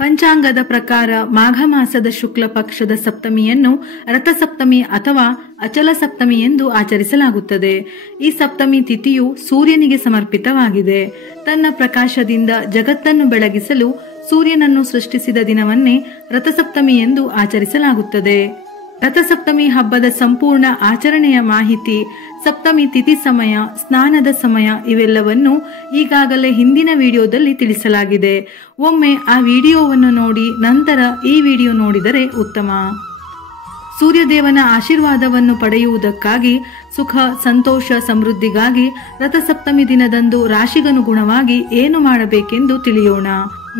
ಪಂಚಾಂಗದ ಪ್ರಕಾರ ಮಾಘ ಮಾಸದ ಶುಕ್ಲ ಪಕ್ಷದ ಸಪ್ತಮಿಯನ್ನು ರಥಸಪ್ತಮಿ ಅಥವಾ ಅಚಲ ಸಪ್ತಮಿ ಎಂದು ಆಚರಿಸಲಾಗುತ್ತದೆ. ಈ ಸಪ್ತಮಿ ತಿಥಿಯು ಸೂರ್ಯನಿಗೆ ಸಮರ್ಪಿತವಾಗಿದೆ. ತನ್ನ ಪ್ರಕಾಶದಿಂದ ಜಗತ್ತನ್ನು ಬೆಳಗಿಸಲು ಸೂರ್ಯನನ್ನು ಸೃಷ್ಟಿಸಿದ ದಿನವನ್ನೇ ರಥಸಪ್ತಮಿ ಎಂದು ಆಚರಿಸಲಾಗುತ್ತದೆ. ರಥಸಪ್ತಮಿ ಹಬ್ಬದ ಸಂಪೂರ್ಣ ಆಚರಣೆಯ ಮಾಹಿತಿ, ಸಪ್ತಮಿ ತಿಥಿ ಸಮಯ, ಸ್ನಾನದ ಸಮಯ ಇವೆಲ್ಲವನ್ನು ಈಗಾಗಲೇ ಹಿಂದಿನ ವಿಡಿಯೋದಲ್ಲಿ ತಿಳಿಸಲಾಗಿದೆ. ಒಮ್ಮೆ ಆ ವಿಡಿಯೋವನ್ನು ನೋಡಿ ನಂತರ ಈ ವಿಡಿಯೋ ನೋಡಿದರೆ ಉತ್ತಮ. ಸೂರ್ಯದೇವನ ಆಶೀರ್ವಾದವನ್ನು ಪಡೆಯುವುದಕ್ಕಾಗಿ, ಸುಖ ಸಂತೋಷ ಸಮೃದ್ಧಿಗಾಗಿ ರಥಸಪ್ತಮಿ ದಿನದಂದು ರಾಶಿಗನುಗುಣವಾಗಿ ಏನು ಮಾಡಬೇಕೆಂದು ತಿಳಿಯೋಣ.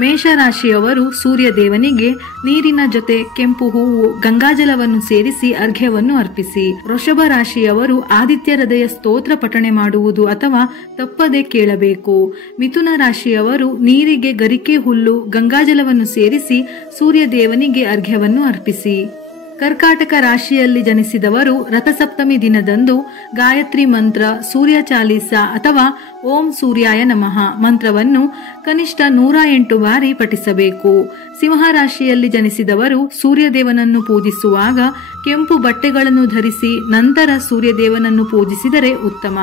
ಮೇಷರಾಶಿಯವರು ಸೂರ್ಯದೇವನಿಗೆ ನೀರಿನ ಜೊತೆ ಕೆಂಪು ಹೂವು, ಗಂಗಾಜಲವನ್ನು ಸೇರಿಸಿ ಅರ್ಘ್ಯವನ್ನು ಅರ್ಪಿಸಿ. ವೃಷಭ ರಾಶಿಯವರು ಆದಿತ್ಯ ಹೃದಯ ಸ್ತೋತ್ರ ಪಠಣೆ ಮಾಡುವುದು ಅಥವಾ ತಪ್ಪದೆ ಕೇಳಬೇಕು. ಮಿಥುನ ರಾಶಿಯವರು ನೀರಿಗೆ ಗರಿಕೆ ಹುಲ್ಲು, ಗಂಗಾಜಲವನ್ನು ಸೇರಿಸಿ ಸೂರ್ಯದೇವನಿಗೆ ಅರ್ಘ್ಯವನ್ನು ಅರ್ಪಿಸಿ. ಕರ್ಕಾಟಕ ರಾಶಿಯಲ್ಲಿ ಜನಿಸಿದವರು ರಥಸಪ್ತಮಿ ದಿನದಂದು ಗಾಯತ್ರಿ ಮಂತ್ರ, ಸೂರ್ಯ ಚಾಲೀಸ ಅಥವಾ ಓಂ ಸೂರ್ಯಾಯ ನಮಃ ಮಂತ್ರವನ್ನು ಕನಿಷ್ಠ 108 ಬಾರಿ ಪಠಿಸಬೇಕು. ಸಿಂಹ ರಾಶಿಯಲ್ಲಿ ಜನಿಸಿದವರು ಸೂರ್ಯದೇವನನ್ನು ಪೂಜಿಸುವಾಗ ಕೆಂಪು ಬಟ್ಟೆಗಳನ್ನು ಧರಿಸಿ ನಂತರ ಸೂರ್ಯದೇವನನ್ನು ಪೂಜಿಸಿದರೆ ಉತ್ತಮ.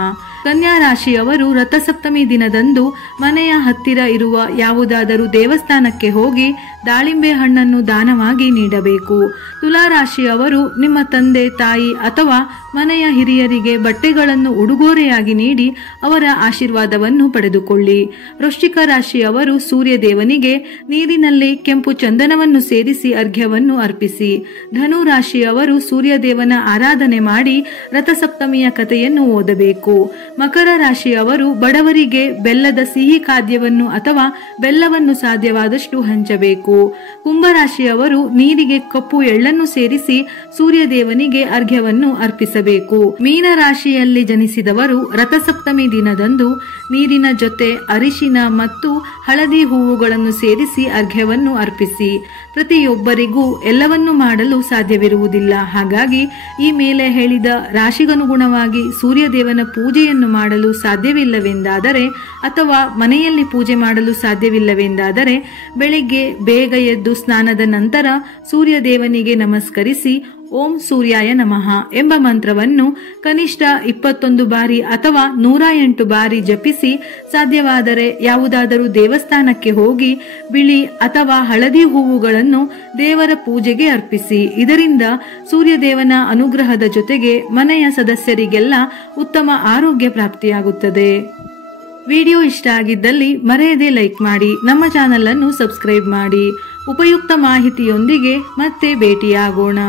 ಕನ್ಯಾ ರಾಶಿಯವರು ರಥಸಪ್ತಮಿ ದಿನದಂದು ಮನೆಯ ಹತ್ತಿರ ಇರುವ ಯಾವುದಾದರೂ ದೇವಸ್ಥಾನಕ್ಕೆ ಹೋಗಿ ದಾಳಿಂಬೆ ಹಣ್ಣನ್ನು ದಾನವಾಗಿ ನೀಡಬೇಕು. ತುಲಾ ರಾಶಿಯವರು ನಿಮ್ಮ ತಂದೆ ತಾಯಿ ಅಥವಾ ಮನೆಯ ಹಿರಿಯರಿಗೆ ಬಟ್ಟೆಗಳನ್ನು ಉಡುಗೊರೆಯಾಗಿ ನೀಡಿ ಅವರ ಆಶೀರ್ವಾದವನ್ನು ಪಡೆದುಕೊಳ್ಳಿ. ವೃಶ್ಚಿಕ ರಾಶಿಯವರು ಸೂರ್ಯದೇವನಿಗೆ ನೀರಿನಲ್ಲಿ ಕೆಂಪು ಚಂದನವನ್ನು ಸೇರಿಸಿ ಅರ್ಘ್ಯವನ್ನು ಅರ್ಪಿಸಿ. ಧನು ರಾಶಿಯವರು ಸೂರ್ಯದೇವನ ಆರಾಧನೆ ಮಾಡಿ ರಥಸಪ್ತಮಿಯ ಕಥೆಯನ್ನು ಓದಬೇಕು. ಮಕರ ರಾಶಿಯವರು ಬಡವರಿಗೆ ಬೆಲ್ಲದ ಸಿಹಿ ಖಾದ್ಯವನ್ನು ಅಥವಾ ಬೆಲ್ಲವನ್ನು ಸಾಧ್ಯವಾದಷ್ಟು ಹಂಚಬೇಕು. ಕುಂಭರಾಶಿಯವರು ನೀರಿಗೆ ಕಪ್ಪು ಎಳ್ಳನ್ನು ಸೇರಿಸಿ ಸೂರ್ಯದೇವನಿಗೆ ಅರ್ಘ್ಯವನ್ನು ಅರ್ಪಿಸಬೇಕು. ಮೀನ ರಾಶಿಯಲ್ಲಿ ಜನಿಸಿದವರು ರಥಸಪ್ತಮಿ ದಿನದಂದು ನೀರಿನ ಜೊತೆ ಅರಿಶಿನ ಮತ್ತು ಹಳದಿ ಹೂವುಗಳನ್ನು ಸೇರಿಸಿ ಅರ್ಘ್ಯವನ್ನು ಅರ್ಪಿಸಿ. ಪ್ರತಿಯೊಬ್ಬರಿಗೂ ಎಲ್ಲವನ್ನೂ ಮಾಡಲು ಸಾಧ್ಯವಿರುವುದಿಲ್ಲ. ಹಾಗಾಗಿ ಈ ಮೇಲೆ ಹೇಳಿದ ರಾಶಿಗನುಗುಣವಾಗಿ ಸೂರ್ಯದೇವನ ಪೂಜೆಯನ್ನು ಮಾಡಲು ಸಾಧ್ಯವಿಲ್ಲವೆಂದಾದರೆ ಅಥವಾ ಮನೆಯಲ್ಲಿ ಪೂಜೆ ಮಾಡಲು ಸಾಧ್ಯವಿಲ್ಲವೆಂದಾದರೆ ಬೆಳಿಗ್ಗೆ ಬೇಗ ಎದ್ದು ಸ್ನಾನದ ನಂತರ ಸೂರ್ಯದೇವನಿಗೆ ನಮಸ್ಕರಿಸಿ ಓಂ ಸೂರ್ಯಾಯ ನಮಃ ಎಂಬ ಮಂತ್ರವನ್ನು ಕನಿಷ್ಠ 21 ಬಾರಿ ಅಥವಾ 108 ಬಾರಿ ಜಪಿಸಿ, ಸಾಧ್ಯವಾದರೆ ಯಾವುದಾದರೂ ದೇವಸ್ಥಾನಕ್ಕೆ ಹೋಗಿ ಬಿಳಿ ಅಥವಾ ಹಳದಿ ಹೂವುಗಳನ್ನು ದೇವರ ಪೂಜೆಗೆ ಅರ್ಪಿಸಿ. ಇದರಿಂದ ಸೂರ್ಯದೇವನ ಅನುಗ್ರಹದ ಜೊತೆಗೆ ಮನೆಯ ಸದಸ್ಯರಿಗೆಲ್ಲ ಉತ್ತಮ ಆರೋಗ್ಯ ಪ್ರಾಪ್ತಿಯಾಗುತ್ತದೆ. ವಿಡಿಯೋ ಇಷ್ಟ ಆಗಿದ್ದಲ್ಲಿ ಮರೆಯದೆ ಲೈಕ್ ಮಾಡಿ, ನಮ್ಮ ಚಾನೆಲ್ ಅನ್ನು ಸಬ್ಸ್ಕ್ರೈಬ್ ಮಾಡಿ. ಉಪಯುಕ್ತ ಮಾಹಿತಿಯೊಂದಿಗೆ ಮತ್ತೆ ಭೇಟಿಯಾಗೋಣ.